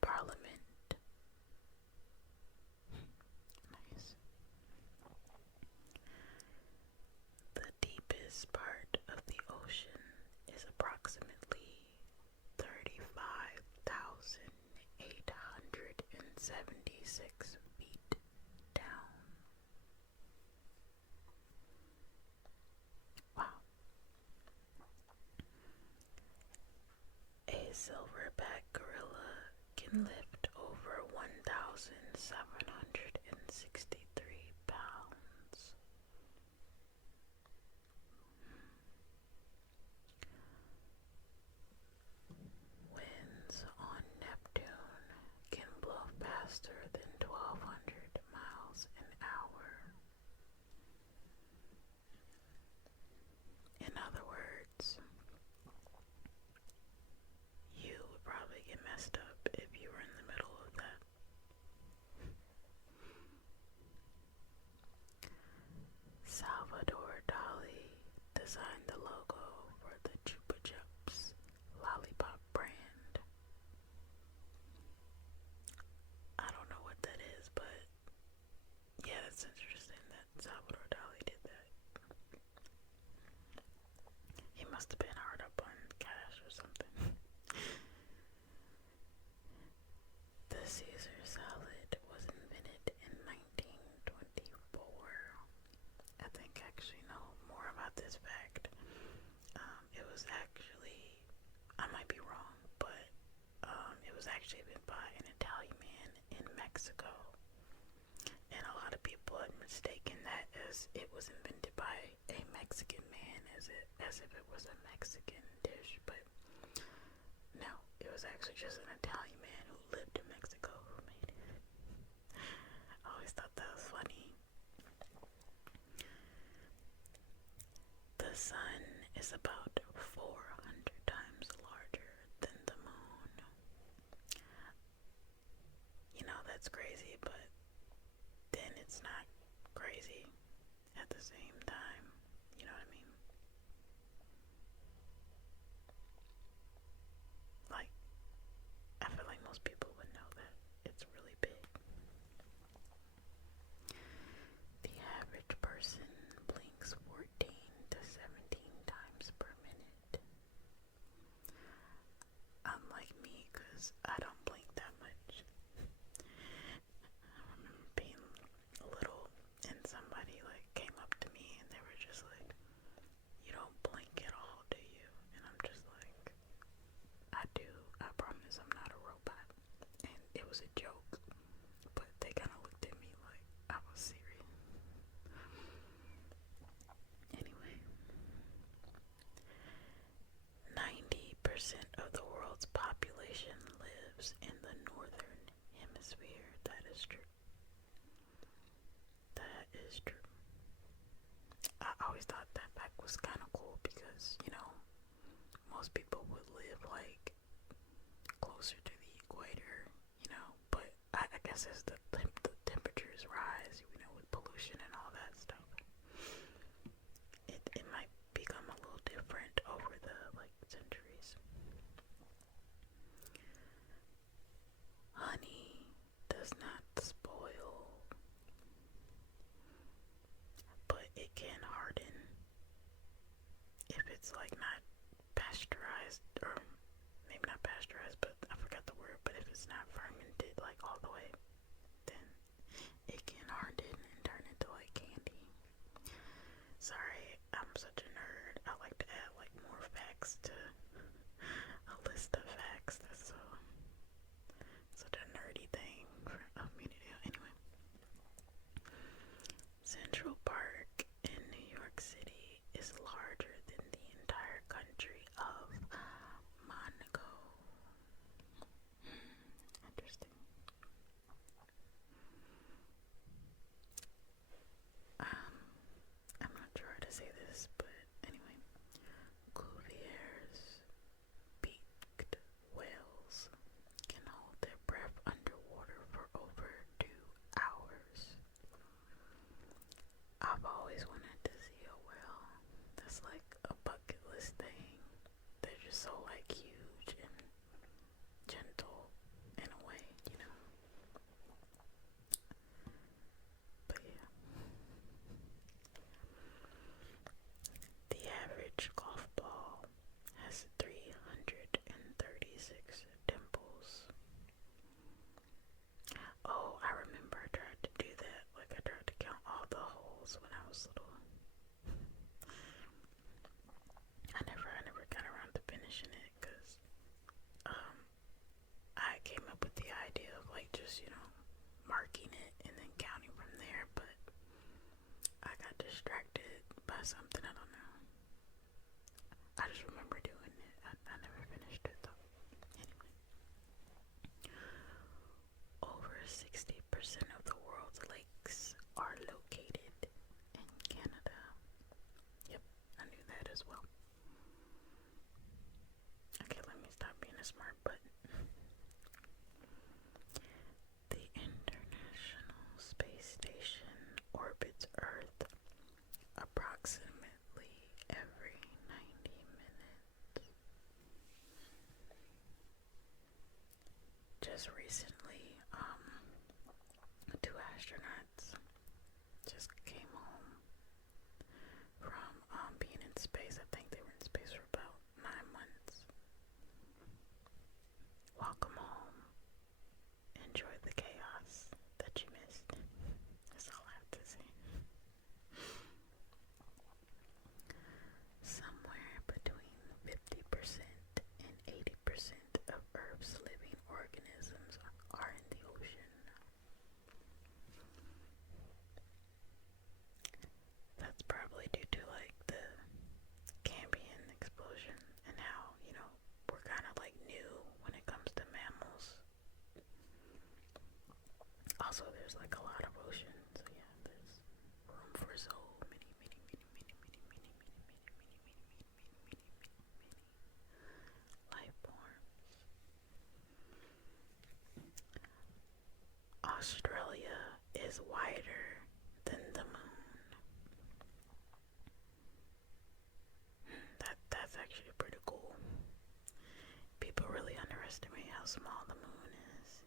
Parliament. Nice. The deepest part of the ocean is approximately 35,876 feet down. Wow. A silverback gorilla can lift over 1,763 pounds. Winds on Neptune can blow faster than 1,200 miles an hour. In other words, you would probably get messed up if you were in the middle of that. Salvador Dali designed the logo for the Chupa Chups lollipop brand. I don't know what that is, but yeah, that's interesting that Salvador Dali did that. He must have been hard up on cash or something. The Caesar salad was invented in 1924. I think I actually know more about this fact. It was actually, I might be wrong, but it was actually invented by an Italian man in Mexico. And a lot of people had mistaken that as it was invented by a Mexican man, as if it was a Mexican dish, but no, it was actually just an Italian man who lived in Mexico who made it. I always thought that was funny. The sun is about 400 times larger than the moon. You know, that's crazy, but then it's not crazy at the same time. You know what I mean? Like, I feel like most people would know that it's really big. The average person blinks 14 to 17 times per minute. Unlike me, because I don't blink that much. I remember being little and somebody like came up to me and they were just like, "You don't blink at all, do you?" And I'm just like, "I do. I promise I'm not a robot." And it was a joke, but they kind of looked at me like I was serious. Anyway, 90% of the world's population lives in the northern hemisphere. That is true. That is true. I always thought that fact was kind of cool because, you know, most people would live like closer to the equator, you know, but I guess as the temperatures rise, you know, with pollution and all that stuff, it might become a little different over the like centuries. Honey does not spoil, but it can harden if it's like not pasteurized, or maybe not pasteurized, but I forgot the word, but if it's not fermented like all the way, then it can harden and turn into like candy. Sorry, I'm such a nerd. I like to add like more facts to a list of facts. That's such a nerdy thing of me to do. Anyway, Central Park in New York City is larger than the entire country of Monaco. Interesting. I'm not sure how to say this, but anyway, Cuvier's beaked whales can hold their breath underwater for over 2 hours. I've always wanted to see a whale. That's like a bucket list thing. They're just so like huge and gentle in a way. something, I don't know. I just remember doing it. I never finished it though. Anyway. Over 60% of the world's lakes are located in Canada. Yep, I knew that as well. Okay, let me stop being a smart butt. The International Space Station orbits Earth approximately every 90 minutes. Just recently, two astronauts just came home from being in space. I think they were in space for about 9 months. Welcome home. Enjoy the chaos that you missed. That's all I have to say. Somewhere between 50% and 80% of Earth's living organisms are in the ocean. That's probably due to like the Cambrian explosion and how, we're kind of like new when it comes to mammals. Also, there's like a lot of oceans, so yeah, there's room for so many life forms. Australia is wider than the moon. That's actually pretty cool. People really underestimate how small the moon is.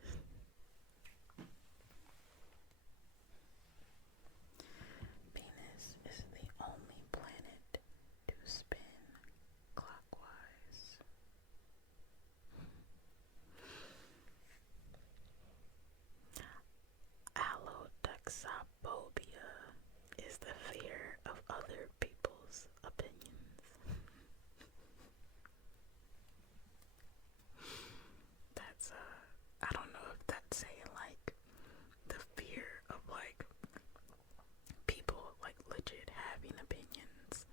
Venus is the only planet to spin clockwise. Allodoxophobia is the fear of other people's opinions. That's I don't know if that's saying like the fear of like people like legit having opinions,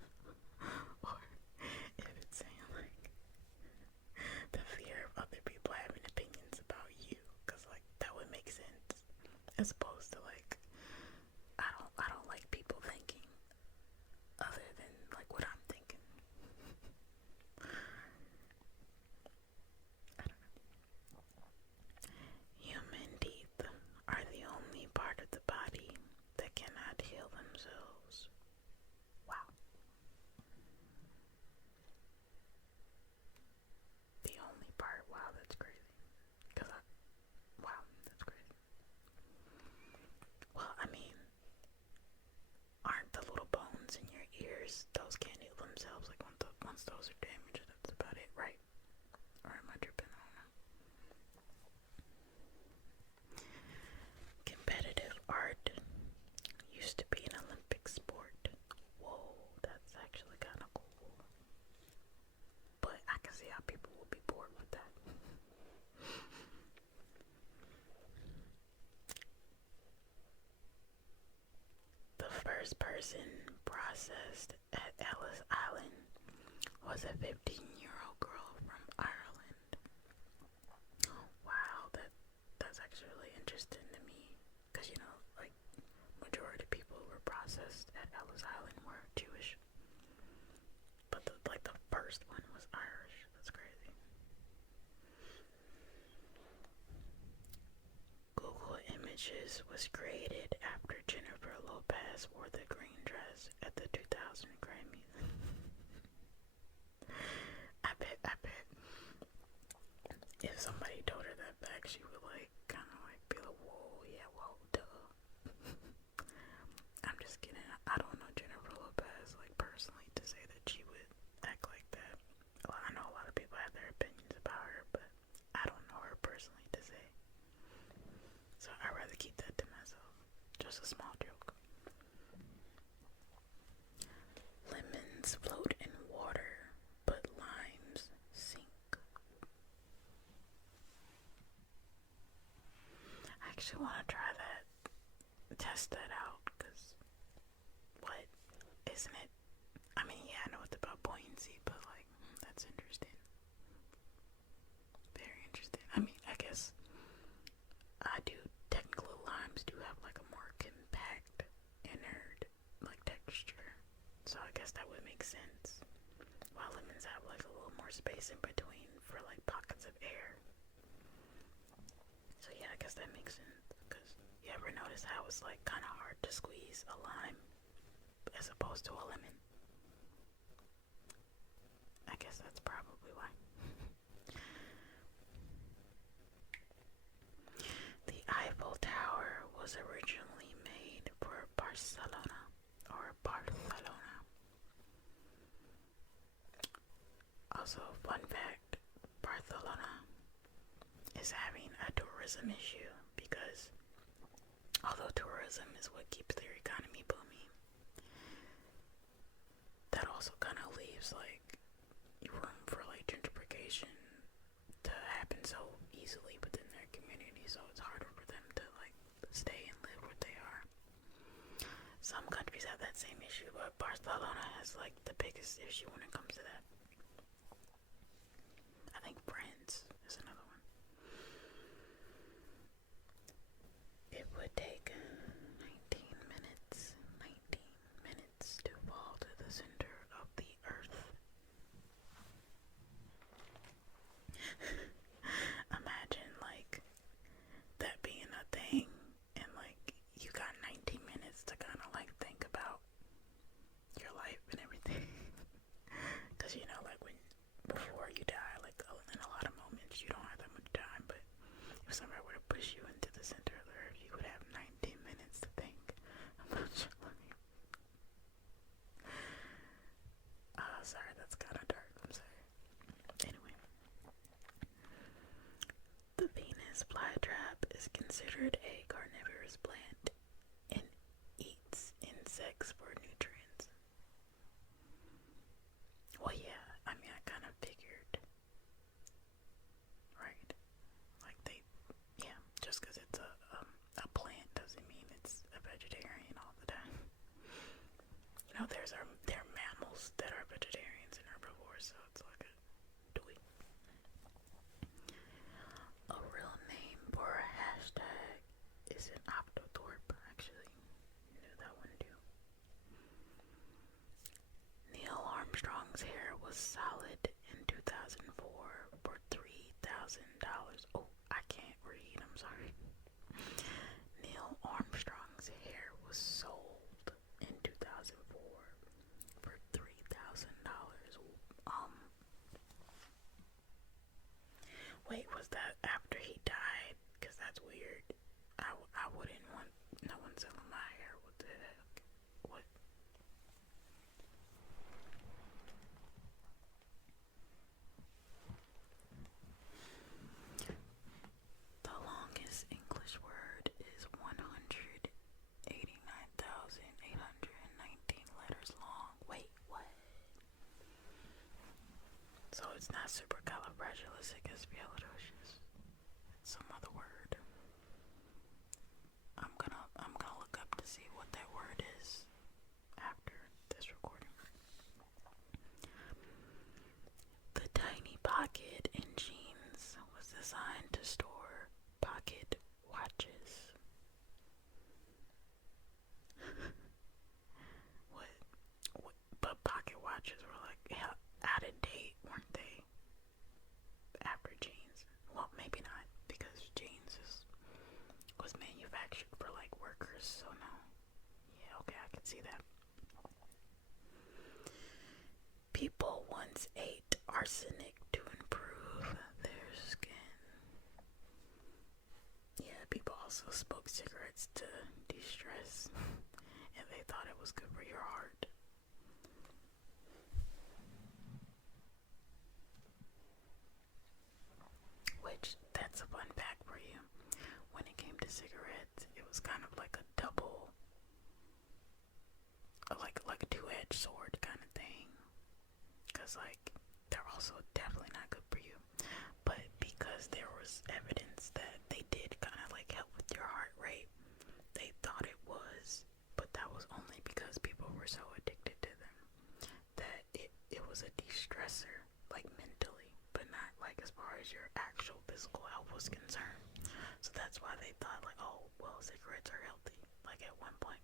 or if it's saying like the fear of other people having opinions about you, because like that would make sense, as opposed to like I don't like people thinking other than like what I'm thinking. I don't know. Human teeth are the only part of the body that cannot heal themselves. Wow. The only part. Wow, that's crazy. Wow, that's crazy. Well, I mean, aren't the little bones in your ears, those can't heal themselves? Like once those are damaged, that's about it, right? Or am I tripping? I don't know. Competitive art used to be an Olympic sport. Whoa, that's actually kind of cool. But I can see how people will be bored with that. The first person processed at Ellis Island was a 15-year-old girl from Ireland. Wow, that's actually really interesting to me, because like majority of people who were processed at Ellis Island were Jewish, but the first one was Irish. That's crazy. Google Images was created after Jennifer Lopez wore the green dress at the 2000 Grammys. I bet if somebody told her that fact, she would like kind of like be like, whoa, yeah, whoa, duh. I'm just kidding. I don't know Jennifer Lopez like personally to say that she would act like that. Well, I know a lot of people have their opinions about her, but I don't know her personally to say. So I'd rather keep that to myself. Just a small joke. Lemons float in water, but limes sink. I actually want to try that. Test that out, because what? Isn't it I know it's about buoyancy, but like, that's interesting. Very interesting. I mean, I guess I do, technically limes do have like a more compact, inert, like texture. So I guess that would make sense. While lemons have like a little more space in between for like pockets of air. So yeah, I guess that makes sense. Because you ever notice how it's like kind of hard to squeeze a lime as opposed to a lemon? I guess that's probably why. The Eiffel Tower was originally made for Barcelona. Also, fun fact, Barcelona is having a tourism issue because although tourism is what keeps their economy booming, that also kind of leaves like room for like gentrification to happen so easily within their community, so it's harder for them to like stay and live where they are. Some countries have that same issue, but Barcelona has like the biggest issue when it comes to that. I think France is another one. It would take 19 minutes to fall to the center of the earth. Imagine like that being a thing and like you got 19 minutes to kind of like think about your life and everything. Because you know, like when before you die, like in a lot of moments you don't have that much time, but if somebody were to push you into the center of the earth, you would have 19 minutes to think about your life. Sorry, that's kind of dark. I'm sorry. Anyway, the Venus flytrap is considered a carnivorous plant and eats insects for nutrients. Well, yeah, I mean, I kind of figured, right? Like yeah, just because it's a plant doesn't mean it's a vegetarian all the time. You know, there are mammals that are vegetarians and herbivores, so it's like a dewey. A real name for a hashtag is an octothorpe, actually. You knew that one too. Neil Armstrong's hair was solid in 2004 for $3,000. Oh, I can't read, I'm sorry. Neil Armstrong's hair was sold in 2004 for $3,000. Wait, was that after he died? Because that's weird. I wouldn't want no one selling my hair. What the heck? What? The longest English word is 189,819 letters long. Wait, what? So it's not supercalifragilisticexpialidocious. It's some other word. I'm gonna look up to see what that word is after this recording. The tiny pocket in jeans was designed to store pocket watches. What? But pocket watches were like out of date, weren't they? After jeans. Well, maybe not, because jeans was manufactured for like workers, so no. Yeah, okay, I can see that. People once ate arsenic to improve their skin. Yeah, people also smoked cigarettes to de-stress, and they thought it was good for your heart. Which, that's a fun fact for you. When it came to cigarettes, it was kind of like a double, like a two-edged sword kind of thing. Because, like, they're also definitely not good for you. But because there was evidence that they did kind of like help with your heart rate, they thought it was. But that was only because people were so addicted to them that it stressor, like mentally, but not like as far as your actual physical health was concerned. So that's why they thought like, oh, well, cigarettes are healthy. Like at one point,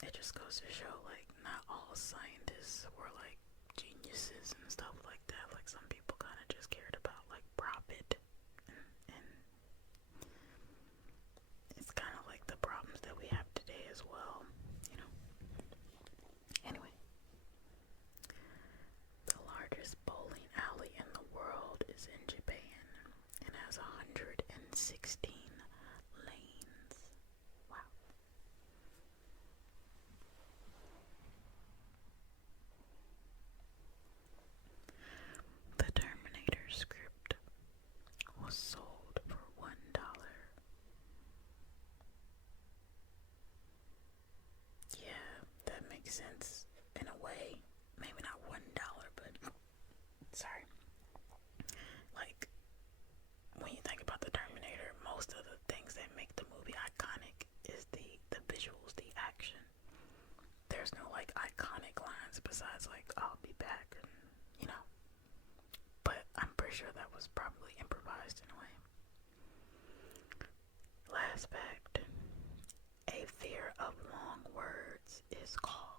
it just goes to show like not all scientists were like geniuses and stuff like that. Like some people kind of just cared about like profit, and it's kind of like the problems that we have today as well, you know. Anyway, the largest bowling alley in the world is in Japan and has 116 lanes. Wow. The Terminator script was sold for $1. Yeah, that makes sense in a way. Maybe not $1, but sorry. Like when you think about the Terminator, most of the things that make the movie iconic is the visuals, the action. There's no like iconic lines besides like I'll be back, and you know. But I'm pretty sure that was probably improvised in a way. Last fact. A fear of long words is called